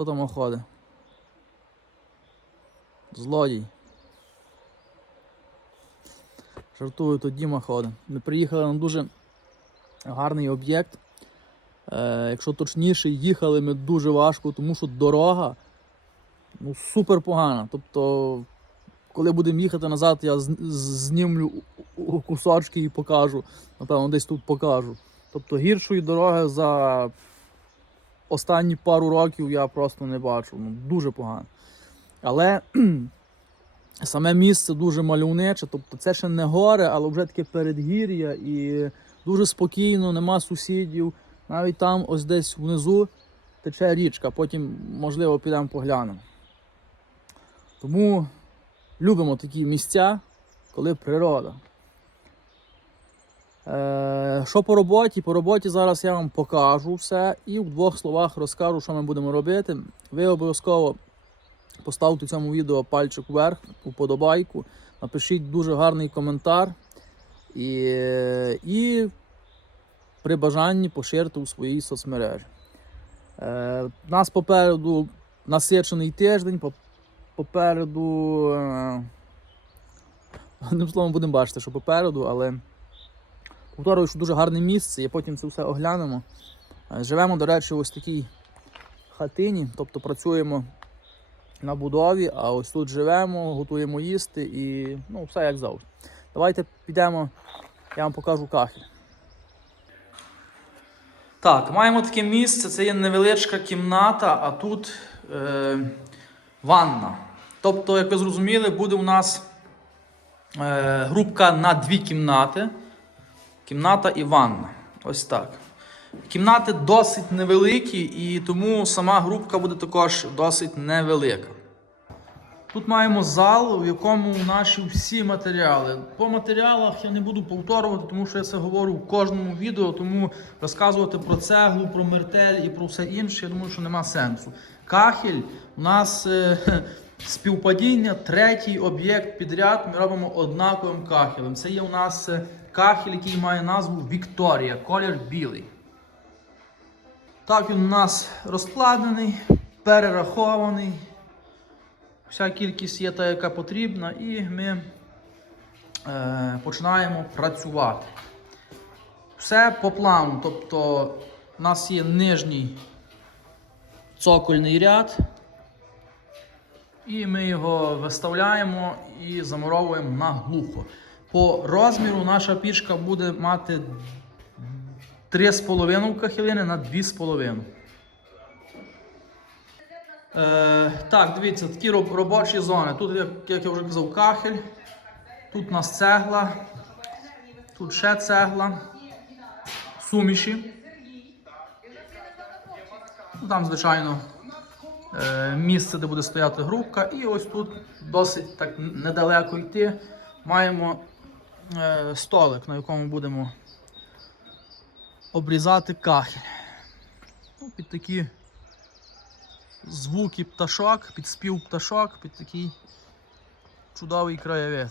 Хто там ходить? Злодій. Жартую, тут Діма ходить. Ми приїхали на дуже гарний об'єкт. Е, якщо точніше, їхали ми дуже важко, тому що дорога ну, супер погана. Тобто, коли будемо їхати назад, я знімлю кусочки і покажу. Напевно, десь тут покажу. Тобто гіршої дороги за останні пару років я просто не бачу. Ну, дуже погано. Але саме місце дуже мальовниче, тобто це ще не гори, але вже таке передгір'я і дуже спокійно, нема сусідів. Навіть там ось десь внизу тече річка, потім, можливо, підемо поглянемо. Тому любимо такі місця, коли природа. Е, що по роботі? По роботі зараз я вам покажу все і в двох словах розкажу, що ми будемо робити. Ви обов'язково поставте цьому відео пальчик вверх, уподобайку, напишіть дуже гарний коментар і, і при бажанні поширте у своїй соцмережі. Е, нас попереду насичений тиждень, попереду. Е, одним словом будемо бачити, що попереду, але повторюю, що дуже гарне місце, і потім це все оглянемо. Е, Живемо, до речі, ось такій хатині, тобто працюємо на будові, а ось тут живемо, готуємо їсти і ну, все як завжди. Давайте підемо, я вам покажу кахель. Так, маємо таке місце, це є невеличка кімната, а тут е, ванна. Тобто, як ви зрозуміли, буде у нас е, групка на дві кімнати. Кімната і ванна. Ось так. Кімнати досить невеликі, і тому сама групка буде також досить невелика. Тут маємо зал, в якому наші всі матеріали. По матеріалах я не буду повторювати, тому що я це говорю в кожному відео, тому розказувати про цеглу, про мертель і про все інше, я думаю, що нема сенсу. Кахель у нас е, співпадіння, третій об'єкт підряд. Ми робимо однаковим кахелем. Це є у нас е, кахель, який має назву Вікторія, колір білий. Так він у нас розкладений, перерахований. Вся кількість є та, яка потрібна, і ми е, починаємо працювати. Все по плану. Тобто у нас є нижній цокольний ряд, і ми його виставляємо і замуровуємо на глухо. По розміру наша пічка буде мати 3,5 кахилини на 2,5. Е, так, дивіться, такі робочі зони. Тут, як, як я вже казав, кахель, тут у нас цегла, тут ще цегла, суміші. Ну, Там, звичайно, е, місце, де буде стояти грубка. І ось тут досить так недалеко йти. Маємо столик, на якому будемо обрізати кахель. Ну, під такі звуки пташок, під спів пташок, під такий чудовий краєвид.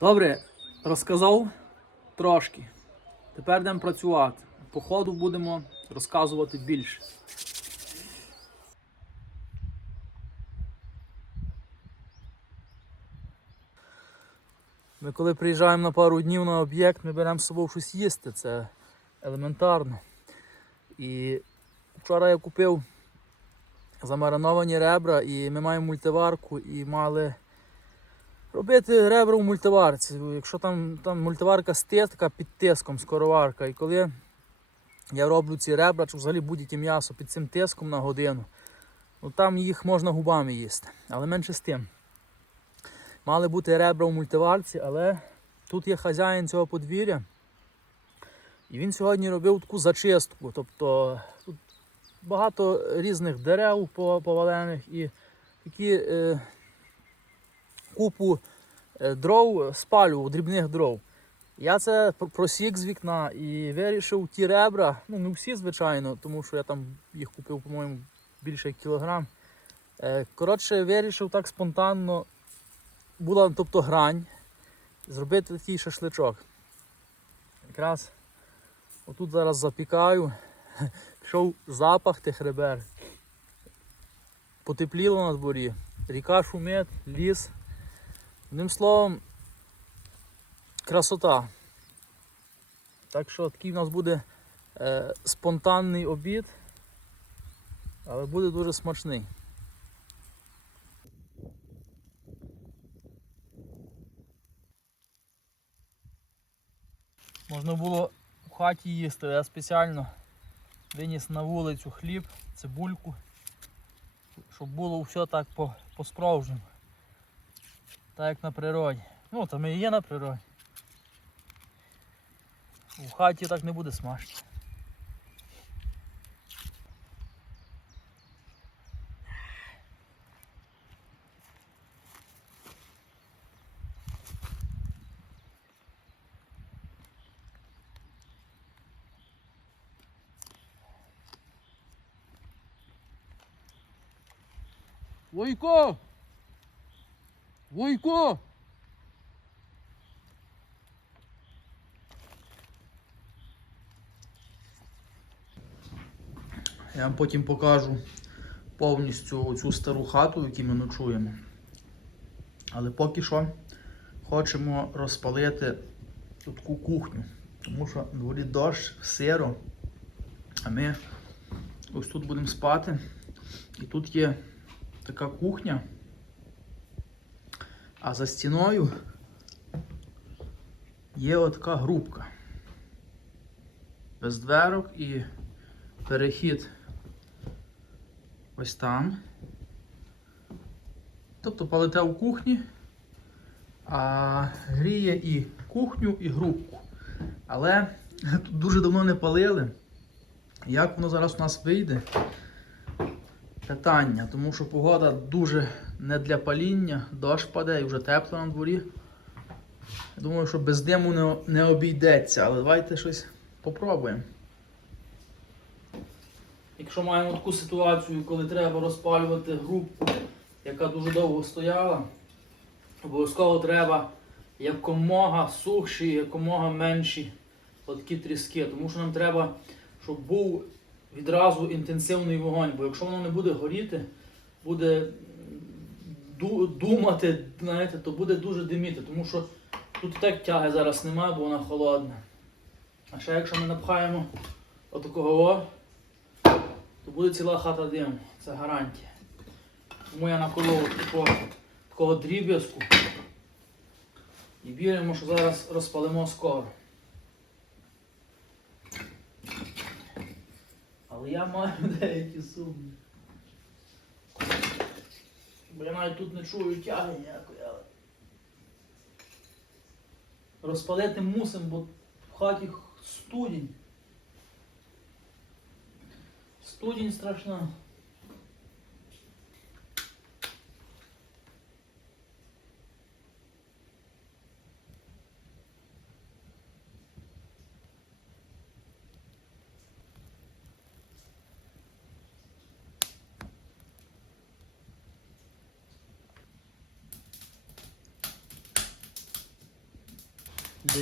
Добре, розказав трошки. Тепер йдемо працювати. По ходу будемо розказувати більше. Ми коли приїжджаємо на пару днів на об'єкт, ми беремо з собою щось їсти. Це елементарно. І вчора я купив замариновані ребра, і ми маємо мультиварку і мали робити ребра в мультиварці. Якщо там, там мультиварка стис, така під тиском, скороварка. І коли я роблю ці ребра, чи взагалі будь-яке м'ясо під цим тиском на годину, ну там їх можна губами їсти. Але менше з тим. Мали бути ребра в мультиварці, але тут є хазяїн цього подвір'я. І він сьогодні робив таку зачистку. Тобто тут багато різних дерев повалених і такі е, купу е, дров спалював, дрібних дров. Я це пр- просік з вікна і вирішив ті ребра, ну не всі, звичайно, тому що я там їх купив, по-моєму, більше кілограм. Е, коротше, вирішив так спонтанно, була тобто грань, зробити такий шашличок. Якраз Отут зараз запікаю пішов запах тих ребер. Потепліло на дворі. Ріка шумить, ліс. Одним словом, красота. Так що такий в нас буде е, спонтанний обід, але буде дуже смачний. Можна було в хаті їсти, я спеціально виніс на вулицю хліб, цибульку, щоб було все так по- по-справжньому. Так як на природі. Ну, там і є на природі. У хаті так не буде смачно. Войко! Войко! Я вам потім покажу повністю цю стару хату, в якій ми ночуємо. Але поки що хочемо розпалити таку кухню, тому що дворі дощ, сиро, а ми ось тут будемо спати. І тут є така кухня, а за стіною є отака грубка. Без дверок і перехід ось там. Тобто палите у кухні, а гріє і кухню, і грубку. Але тут дуже давно не палили. Як воно зараз у нас вийде? Питання, тому що погода дуже не для паління, дощ паде і вже тепло на дворі. Я думаю, що без диму не, не обійдеться, але давайте щось попробуємо. Якщо маємо таку ситуацію, коли треба розпалювати групу, яка дуже довго стояла, обов'язково треба якомога сухші, якомога менші такі тріски. Тому що нам треба, щоб був відразу інтенсивний вогонь, бо якщо воно не буде горіти, буде думати, знаєте, то буде дуже диміти, тому що тут так тяги зараз немає, бо вона холодна. А ще якщо ми напхаємо отакого то буде ціла хата диму. Це гарантія. Тому я наколов такого, такого дріб'язку і віримо, що зараз розпалимо скоро. Але я маю деякі сумні. Бо я навіть тут не чую тяги ніякої, але. Розпалити мусим, бо в хаті студінь. Студінь страшна.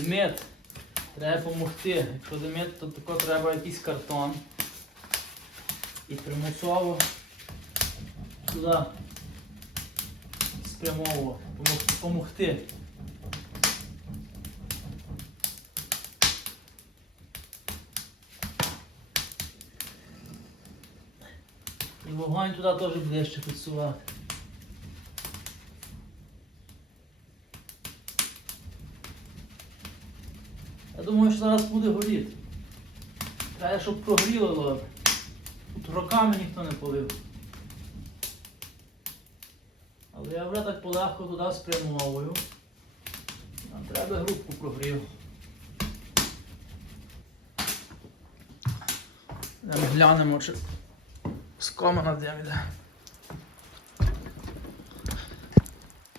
Димит. Треба допомогти. Якщо димит, то тако треба якийсь картон. І примусово туди спрямовувати, допомогти. І вогонь туди теж буде ще підсувати. Думаю, що зараз буде горіти. Треба, щоб прогріло добре. Тут роками ніхто не полив. Але я вже так полегко туди спрямовую. Нам треба грубку прогрів. Ми глянемо, чи з комина дим.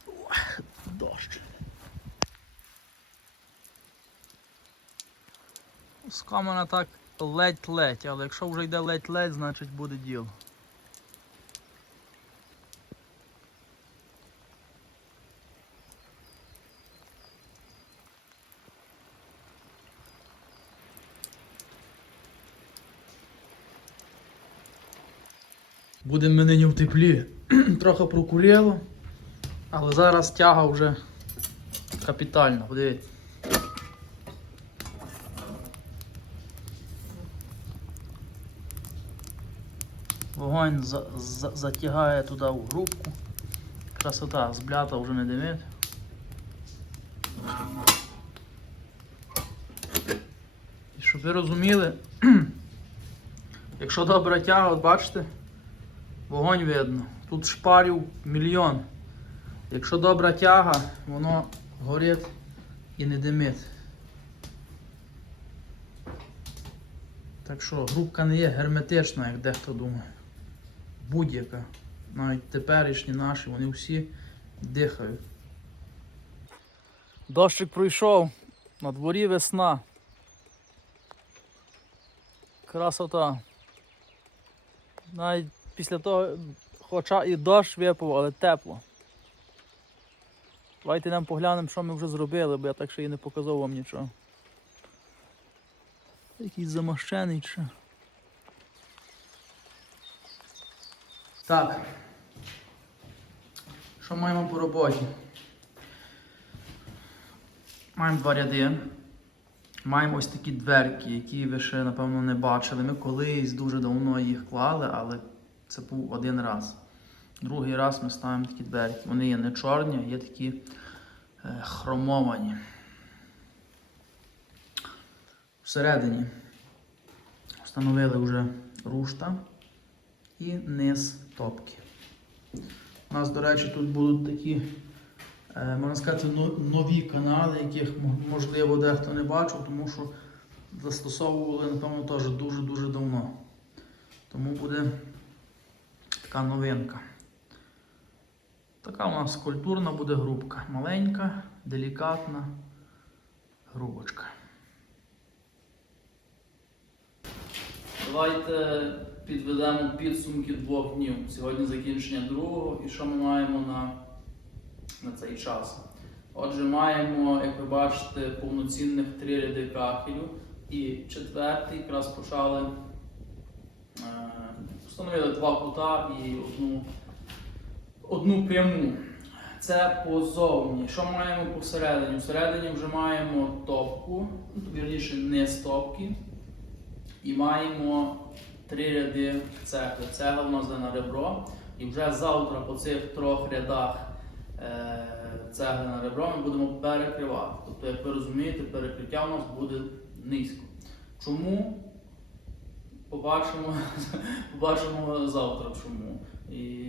Ух, Дощ. З камена так ледь-ледь, але якщо вже йде ледь-ледь, значить буде діло. Будемо ми нині в теплі. Трохи прокуріло, але зараз тяга вже капітальна, подивіться. Вогонь за, за, затягає туди в грубку. Красота, з блята вже не димить. І щоб ви розуміли, якщо добра тяга, от бачите, вогонь видно. Тут шпарів мільйон. Якщо добра тяга, воно горить і не димить. Так що грубка не є герметична, як дехто думає. Будь-яка. Навіть теперішні наші, вони всі дихають. Дощик пройшов, на дворі весна. Красота. Навіть після того, хоча і дощ випав, але тепло. Давайте нам поглянемо, що ми вже зробили, бо я так ще і не показав вам нічого. Якийсь замащений чи. Так. Що маємо по роботі? Маємо два ряди. Маємо ось такі дверки, які ви ще, напевно, не бачили. Ми колись дуже давно їх клали, але це був один раз. Другий раз ми ставимо такі дверки. Вони є не чорні, а є такі е, хромовані. Всередині встановили вже рушта і низ топки. У нас, до речі, тут будуть такі, е, можна сказати, нові канали, яких можливо дехто не бачив, тому що застосовували, напевно, теж дуже-дуже давно. Тому буде така новинка. Така у нас культурна буде грубка. Маленька, делікатна грубочка. Давайте підведемо підсумки двох днів. Сьогодні закінчення другого і що ми маємо на, на цей час. Отже, маємо, як ви бачите, повноцінних три ряди кахелю. І четвертий якраз почали е, встановили два кута і одну, одну пряму. Це позовні. Що маємо посередині? Всередині вже маємо топку, ну, вірніше не топки. І маємо три ряди цегли. Цегла у нас на ребро. І вже завтра по цих трьох рядах е, цегли на ребро ми будемо перекривати. Тобто, як ви розумієте, перекриття у нас буде низько. Чому? Побачимо, побачимо завтра чому. І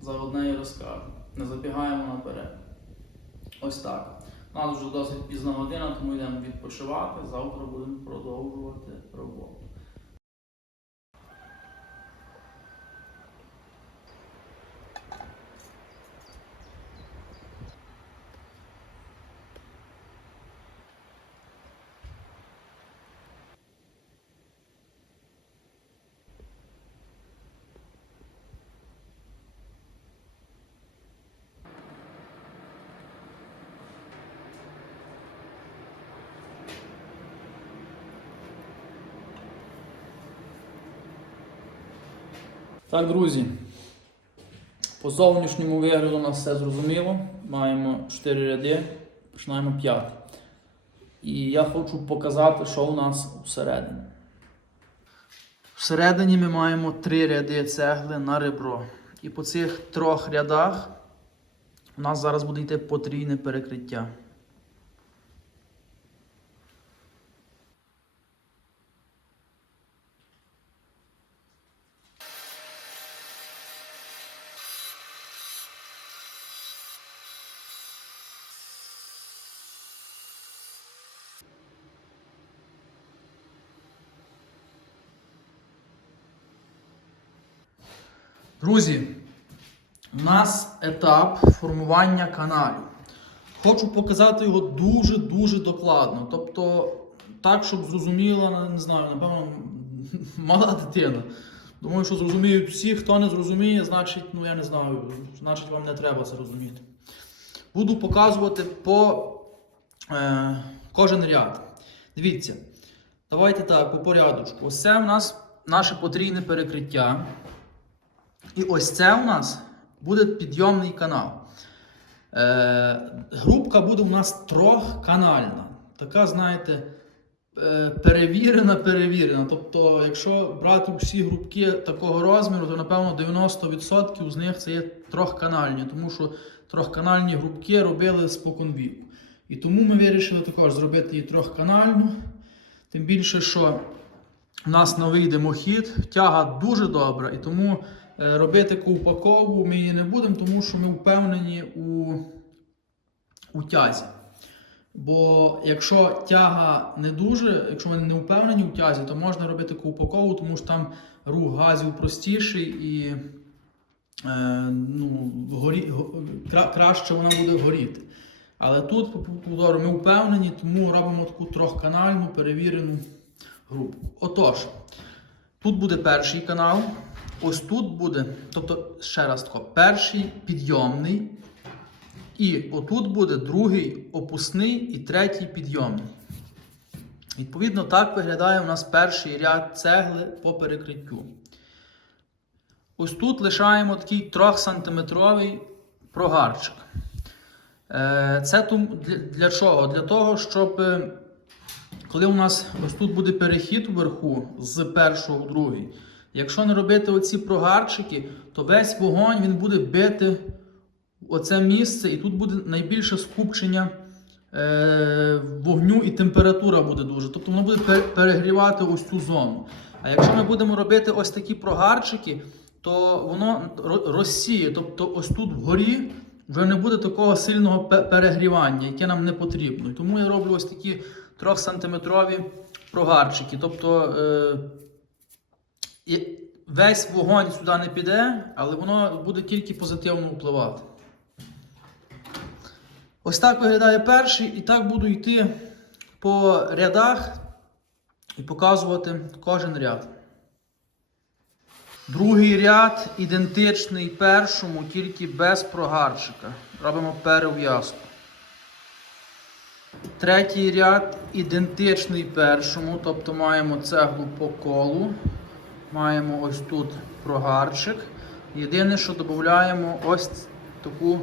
заодне і розкажу. Не забігаємо наперед. Ось так. У нас вже досить пізна година, тому йдемо відпочивати. Завтра будемо продовжувати роботу. Так, друзі. По зовнішньому вигляду у нас все зрозуміло. Маємо 4 ряди, починаємо 5. І я хочу показати, що у нас всередині. Всередині ми маємо 3 ряди цегли на ребро. І по цих трьох рядах у нас зараз буде йти потрійне перекриття. Друзі, у нас етап формування каналів. Хочу показати його дуже-дуже докладно. Тобто, так, щоб зрозуміла, не знаю, напевно, мала дитина. Думаю, що зрозуміють всі. Хто не зрозуміє, значить, ну я не знаю, значить вам не треба це розуміти. Буду показувати по е, кожен ряд. Дивіться, давайте так, по порядочку. Ось це у нас наше потрійне перекриття. І ось це у нас буде підйомний канал. Е, грубка буде у нас трьохканальна. Така, знаєте, е, перевірена, перевірена. Тобто, якщо брати всі грубки такого розміру, то напевно 90% з них це є трьохканальні, тому що трьохканальні грубки робили споконвіку. І тому ми вирішили також зробити її трьохканальну. Тим більше, що у нас новий димохід, тяга дуже добра, і тому робити ковпакову ми її не будемо, тому що ми впевнені у, у тязі. Бо якщо тяга не дуже, якщо ви не впевнені у тязі, то можна робити ковпакову, тому що там рух газів простіший і е, ну, горі, кра, краще вона буде горіти. Але тут, по повтору, ми впевнені, тому робимо таку трьохканальну перевірену групу. Отож, тут буде перший канал, ось тут буде, тобто, ще раз тако, перший підйомний, і отут буде другий опусний і третій підйомний. Відповідно, так виглядає у нас перший ряд цегли по перекриттю. Ось тут лишаємо такий 3-сантиметровий прогарчик. Е, Це для чого? Для того, щоб е, коли у нас ось тут буде перехід вверху з першого в другий, якщо не робити оці прогарчики, то весь вогонь він буде бити оце місце, і тут буде найбільше скупчення е, вогню і температура буде дуже. Тобто воно буде перегрівати ось цю зону. А якщо ми будемо робити ось такі прогарчики, то воно розсіє. Тобто ось тут вгорі вже не буде такого сильного перегрівання, яке нам не потрібно. І тому я роблю ось такі 3-сантиметрові прогарчики. Тобто е, весь вогонь сюди не піде, але воно буде тільки позитивно впливати. Ось так виглядає перший, і так буду йти по рядах і показувати кожен ряд. Другий ряд ідентичний першому, тільки без прогарчика. Робимо перев'язку. Третій ряд ідентичний першому, тобто маємо цеглу по колу. Маємо ось тут прогарчик. Єдине, що додаємо ось таку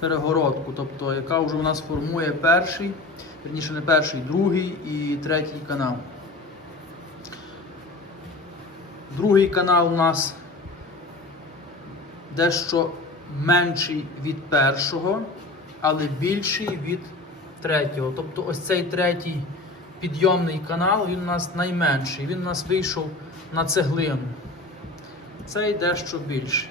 перегородку, тобто яка вже у нас формує перший, верніше не перший, другий і третій канал. Другий канал у нас дещо менший від першого, але більший від третього. Тобто ось цей третій підйомний канал, він у нас найменший. Він у нас вийшов на цеглину. Цей дещо більший.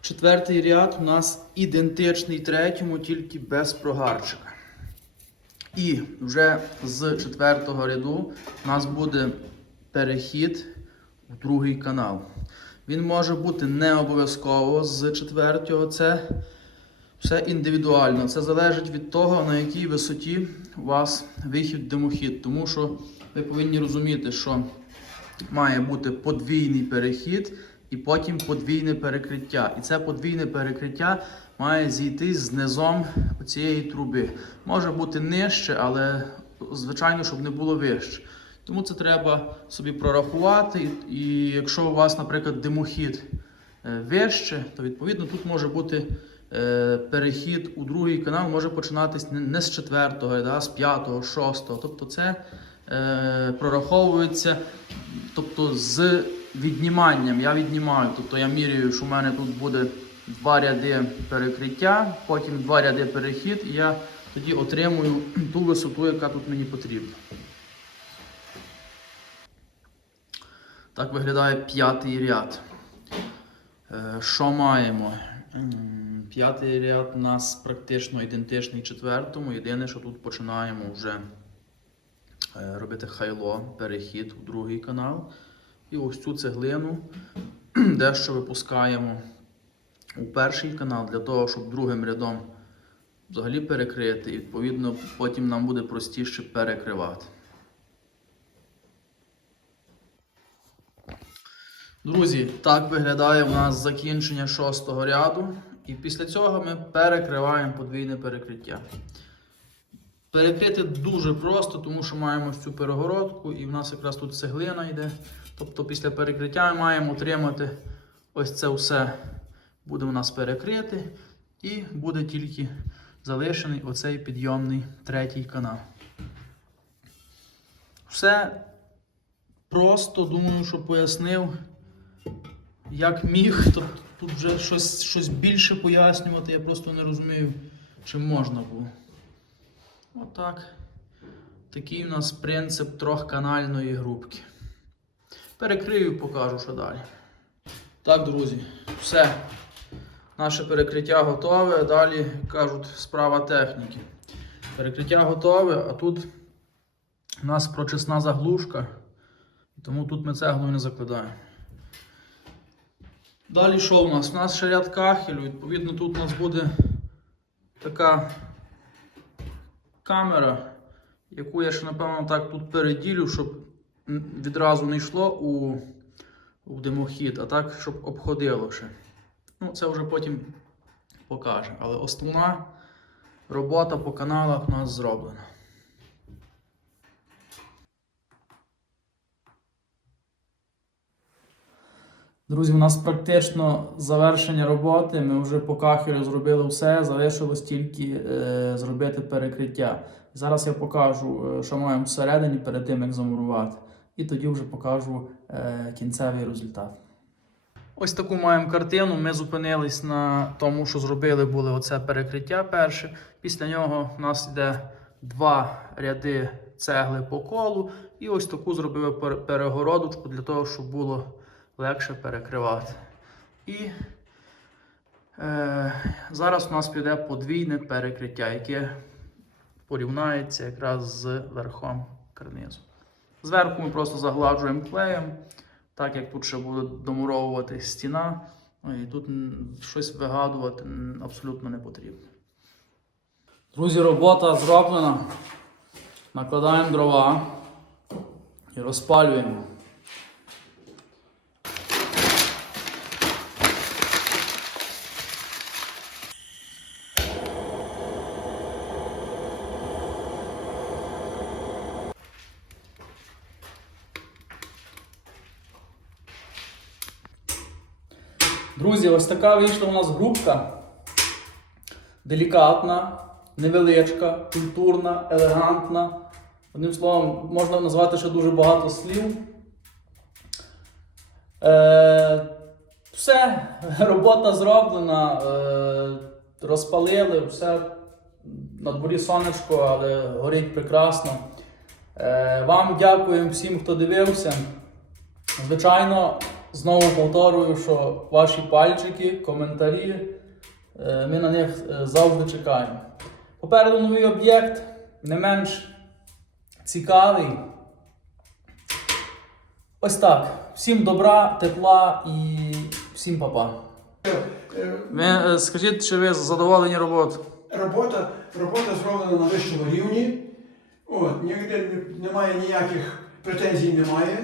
Четвертий ряд у нас ідентичний третьому, тільки без прогарчика. І вже з четвертого ряду у нас буде перехід в другий канал. Він може бути не обов'язково з четвертого. Це все індивідуально. Це залежить від того, на якій висоті у вас вихід димохід. Тому що ви повинні розуміти, що має бути подвійний перехід і потім подвійне перекриття. І це подвійне перекриття має зійти з низом цієї труби. Може бути нижче, але звичайно, щоб не було вище. Тому це треба собі прорахувати. І, якщо у вас, наприклад, димохід е, вище, то відповідно тут може бути перехід у другий канал, може починатись не, з четвертого, а з п'ятого, шостого. Тобто це е, прораховується тобто, з відніманням. Я віднімаю. Тобто я міряю, що в мене тут буде два ряди перекриття, потім два ряди перехід, і я тоді отримую ту висоту, яка тут мені потрібна. Так виглядає п'ятий ряд. Е, Що маємо? П'ятий ряд у нас практично ідентичний четвертому. Єдине, що тут починаємо вже е, робити хайло, перехід у другий канал. І ось цю цеглину дещо випускаємо у перший канал для того, щоб другим рядом взагалі перекрити. І відповідно потім нам буде простіше перекривати. Друзі, так виглядає у нас закінчення шостого ряду. І після цього ми перекриваємо подвійне перекриття. Перекрити дуже просто, тому що маємо цю перегородку, і в нас якраз тут цеглина йде. Тобто після перекриття ми маємо отримати ось це все буде у нас перекрити, і буде тільки залишений оцей підйомний третій канал. Все просто думаю, що пояснив, як міг. Тобто тут вже щось, щось більше пояснювати, я просто не розумію, чи можна було. Отак. Такий у нас принцип трьохканальної грубки. Перекрию, покажу, що далі. Так, друзі, все. Наше перекриття готове. Далі, кажуть, справа техніки. Перекриття готове, а тут у нас прочисна заглушка, тому тут ми цеглою не закладаємо. Далі що у нас? У нас ще ряд кахелю, відповідно, тут у нас буде така камера, яку я ще, напевно, так тут переділю, щоб відразу не йшло у, у димохід, а так, щоб обходило ще. Ну, це вже потім покаже. Але основна робота по каналах у нас зроблена. Друзі, у нас практично завершення роботи. Ми вже по кахелю зробили все, залишилось тільки е, зробити перекриття. Зараз я покажу, е, що маємо всередині перед тим, як замурувати. І тоді вже покажу е, кінцевий результат. Ось таку маємо картину. Ми зупинились на тому, що зробили були оце перекриття перше. Після нього в нас йде два ряди цегли по колу. І ось таку зробили перегородочку для того, щоб було легше перекривати. І е, зараз у нас піде подвійне перекриття, яке порівняється якраз з верхом карнизу. Зверху ми просто загладжуємо клеєм, так як тут ще буде домуровувати стіна. Ну, І тут щось вигадувати абсолютно не потрібно. Друзі, робота зроблена. Накладаємо дрова і розпалюємо. Друзі, ось така вийшла у нас групка. Делікатна, невеличка, культурна, елегантна. Одним словом, можна назвати ще дуже багато слів. Е, все, робота зроблена, е, розпалили, все. На дворі сонечко, але горить прекрасно. Е, вам дякуємо всім, хто дивився. Звичайно, знову повторюю, що ваші пальчики, коментарі, е, ми на них е, завжди чекаємо. Попереду новий об'єкт, не менш цікавий. Ось так. Всім добра, тепла і всім па-па. Е, скажіть, чи ви задоволені роботою? Робота, робота зроблена на вищому рівні. От, ніде немає ніяких претензій немає.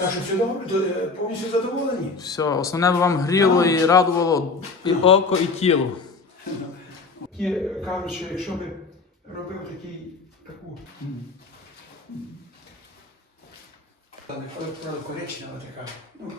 Так що все добре, то, е, повністю задоволені. Все, основне вам гріло і радувало і око, і тіло. Ті кажуть, що якщо би робив такий, таку. Коричнева така. Ну,